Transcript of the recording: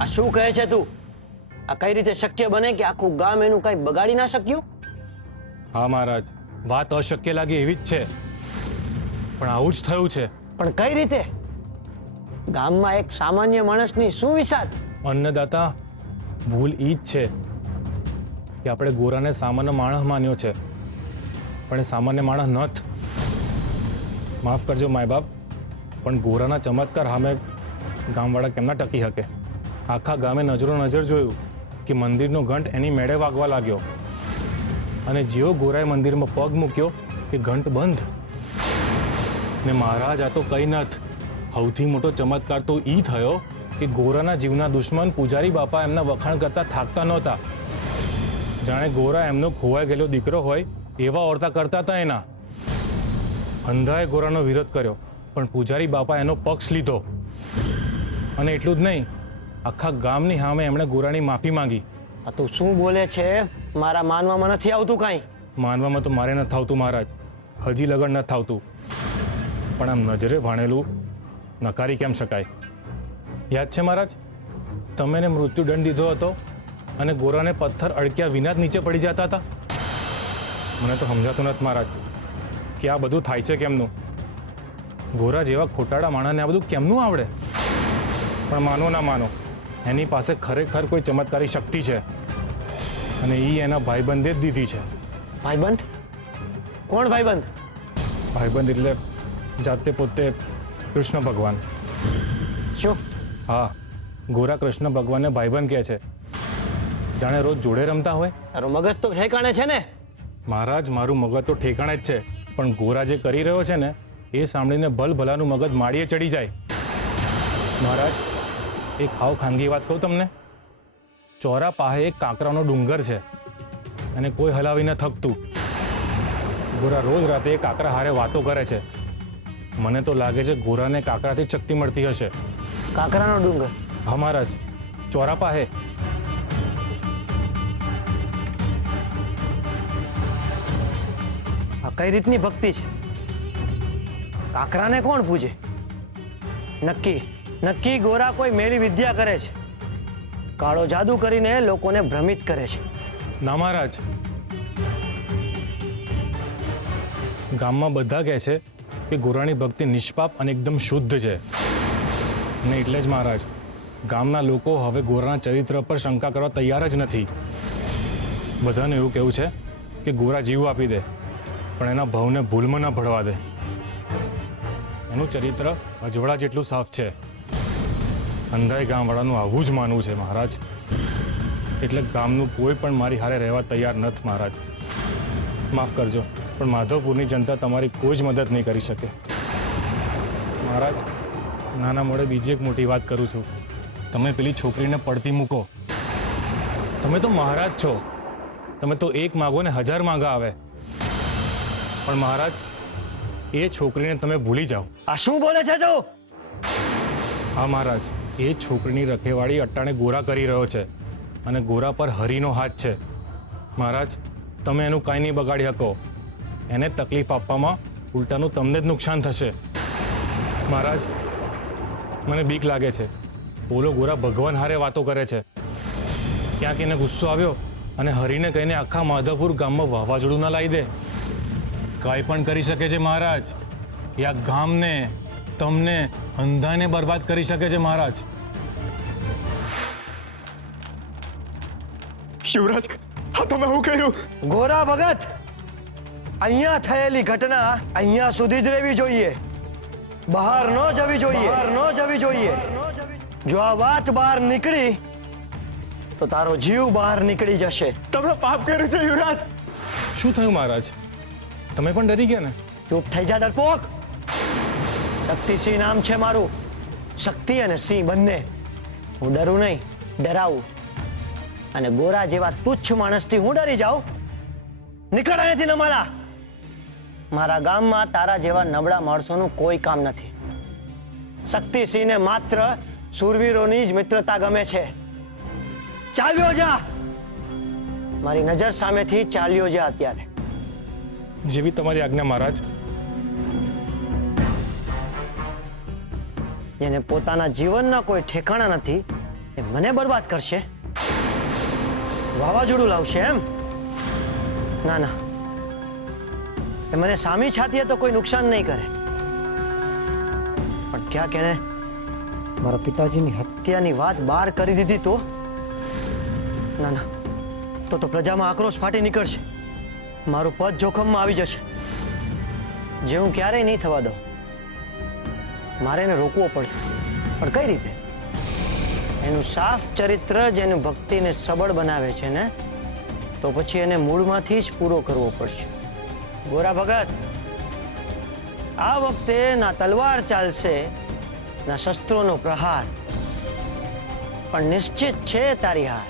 આ શું કહે છે તું? આ કઈ રીતે શક્ય બને કે આખું ગામ એનું કઈ બગાડી ના શક્યું? હા મહારાજ, વાત અશક્ય લાગે એવી જ છે, પણ આવું જ થયું છે. પણ કઈ રીતે? ગામમાં એક સામાન્ય માણસની શું વિસાત? અન્નદાતા, ભૂલ ઈ જ છે કે આપણે ગોરાને સામાન્ય માણસ માન્યો છે, પણ એ સામાન્ય માણસ નથ. માફ કરજો માય બાપ, પણ ગોરાના ચમત્કાર સામે ગામવાળા કેમના ટકી શકે? આખા ગામે નજરો નજર જોયું કે મંદિરનો ઘંટ એની મેળે વાગવા લાગ્યો, અને જેવો ગોરાએ મંદિરમાં પગ મૂક્યો કે ઘંટ બંધ. ને મહારાજ, આ તો કંઈ નથ. સૌથી મોટો ચમત્કાર તો ઈ થયો કે ગોરાના જીવના દુશ્મન પૂજારી બાપા એમના વખાણ કરતા થાકતા નહોતા. જાણે ગોરા એમનો ખોવાઈ ગયેલો દીકરો હોય એવા ઓરતા કરતા હતા એના. અંધાએ ગોરાનો વિરોધ કર્યો, પણ પૂજારી બાપા એનો પક્ષ લીધો. અને એટલું જ નહીં, આખા ગામની સામે એમણે ગોરાની માફી માંગી. આ તું શું બોલે છે? મારા માનવામાં નથી આવતું કાંઈ. માનવામાં તો મારે નથી આવતું મહારાજ, હજી લગન નથી આવતું, પણ આમ નજરે ભાણેલું નકારી કેમ શકાય? યાદ છે મહારાજ, તમે એને મૃત્યુદંડ દીધો હતો અને ગોરાને પથ્થર અડક્યા વિના જ નીચે પડી જતા હતા. મને તો સમજાતું નથી મહારાજ કે આ બધું થાય છે કેમનું? ગોરા જેવા ખોટાડા માણસને આ બધું કેમનું આવડે? પણ માનો ના માનો, એની પાસે ખરેખર કોઈ ચમત્કારી શક્તિ છે, અને એ એના ભાઈબંધે જ દીધી છે. ભાઈબંધ? કોણ ભાઈબંધ? ભાઈબંધ એટલે જાતે પોતે કૃષ્ણ ભગવાન. શું? હા, ગોરા કૃષ્ણ ભગવાનને ભાઈબંધ કહે છે, જાણે રોજ જોડે રમતા હોય. તારો મગજ તો ઠેકાણે છે ને? મહારાજ, મારું મગજ તો ઠેકાણે જ છે, પણ ગોરા જે કરી રહ્યો છે ને એ સાંભળીને ભલભલાનું મગજ માળીએ ચડી જાય. મહારાજ, એક હાવ ખાનગી વાત કહું તમને. ચોરા પાસે એક કાંકરાનો ડુંગર છે અને કોઈ હલાવી ન થકતું. ગોરા રોજ રાતે એ કાંકરા હારે વાતો કરે છે. મને તો લાગે છે ગોરાને કાંકરાથી જ શક્તિ મળતી હશે. કાંકરાનો ડુંગર? હા મહારાજ, ચોરા પાસે. આ કઈ રીતની ભક્તિ છે? કાંકરાને કોણ પૂજે? નક્કી ગોરા કોઈ મેલી વિદ્યા કરે છે. કાળો જાદુ કરીને લોકોને ભ્રમિત કરે છે. ના મહારાજ, ગામમાં બધા કહે છે કે ગોરાની ભક્તિ નિષ્પાપ અને એકદમ શુદ્ધ છે. ને એટલે જ મહારાજ, ગામના લોકો હવે ગોરાના ચરિત્ર પર શંકા કરવા તૈયાર જ નથી. બધાને એવું કહેવું છે કે ગોરા જીવ આપી દે, પણ એના ભાવને ભૂલમાં ન ભળવા દે. એનું ચરિત્ર અજવાળા જેટલું સાફ છે. અંધાઈ ગામવાળાનું આવું જ માનવું છે મહારાજ. એટલે ગામનું કોઈ પણ મારી હારે રહેવા તૈયાર નથી મહારાજ. માફ કરજો, પણ માધવપુરની જનતા તમારી કોઈ જ મદદ નહીં કરી શકે. મહારાજ, નાના મોડે બીજી એક મોટી વાત કરું છું. તમે પેલી છોકરીને પડતી મૂકો. તમે તો મહારાજ છો, તમે તો એક માગો ને 1000 માંગા આવે. પણ મહારાજ, એ છોકરીને તમે ભૂલી જાઓ. આ શું બોલે છે તું? હા મહારાજ, એ છોકરીની રખેવાળી અટ્ટાણે ગોરા કરી રહ્યો છે, અને ગોરા પર હરિનો હાથ છે. મહારાજ, તમે એનું કાંઈ નહીં બગાડી શકો. એને તકલીફ આપવામાં ઉલટાનું તમને જ નુકસાન થશે. મહારાજ, મને બીક લાગે છે. ઓલો ગોરા ભગવાન હારે વાતો કરે છે. ક્યાંક એને ગુસ્સો આવ્યો અને હરિને કહીને આખા માધવપુર ગામમાં વાવાઝોડું ના લાવી દે. કાંઈ પણ કરી શકે છે મહારાજ. એ આ ગામને, તમને, અંધાને બરબાદ કરી શકે છે મહારાજ. શિવરાજ, હા તમે શું કર્યું? ગોરા ભગત, અહીંયા થયેલી ઘટના અહીંયા સુધી જ રહેવી જોઈએ, બહાર ન જવી જોઈએ. બહાર ન જવી જોઈએ. જો આ વાત બહાર નીકળી તો તારો જીવ બહાર નીકળી જશે. તમે પાપ કર્યું છે યુવરાજ. શું થયું મહારાજ? તમે પણ ડરી ગયા ને? ચૂપ થઈ જા ડરપોક. શક્તિસિંહ નામ છે મારું. શક્તિ અને સિંહ બંને. હું ડરું નહીં, ડરાવું. અને ગોરા જેવા તુચ્છ માણસથી હું ડરી જાઉં? નીકળ અહીંયાથી નમાલા. મારા ગામમાં તારા જેવા નબળા માણસોનું કોઈ કામ નથી. શક્તિસિંહને માત્ર શૂરવીરોની જ મિત્રતા ગમે છે. ચાલ્યો જા, મારી નજર સામેથી ચાલ્યો જા અત્યારે. જેવી તમારી આજ્ઞા મહારાજ. જેને પોતાના જીવનના કોઈ ઠેકાણા નથી એ મને બરબાદ કરશે, વાવાઝોડું લાવશે એમ? ના ના, એ મને સામી છાતીએ તો કોઈ નુકસાન નહીં કરે, પણ ક્યાંક એણે મારા પિતાજીની હત્યાની વાત બહાર કરી દીધી તો? ના ના, તો પ્રજામાં આક્રોશ ફાટી નીકળશે, મારું પદ જોખમમાં આવી જશે, જે હું ક્યારેય નહીં થવા દઉં. મારે એને રોકવો પડશે, પણ કઈ રીતે? એનું સાફ ચરિત્ર જ એની ભક્તિને સબળ બનાવે છે ને, તો પછી એને મૂળમાંથી જ પૂરો કરવો પડશે. ગોરા ભગત, આ વખતે ના તલવાર ચાલશે ના શસ્ત્રોનો પ્રહાર, પણ નિશ્ચિત છે તારી હાર.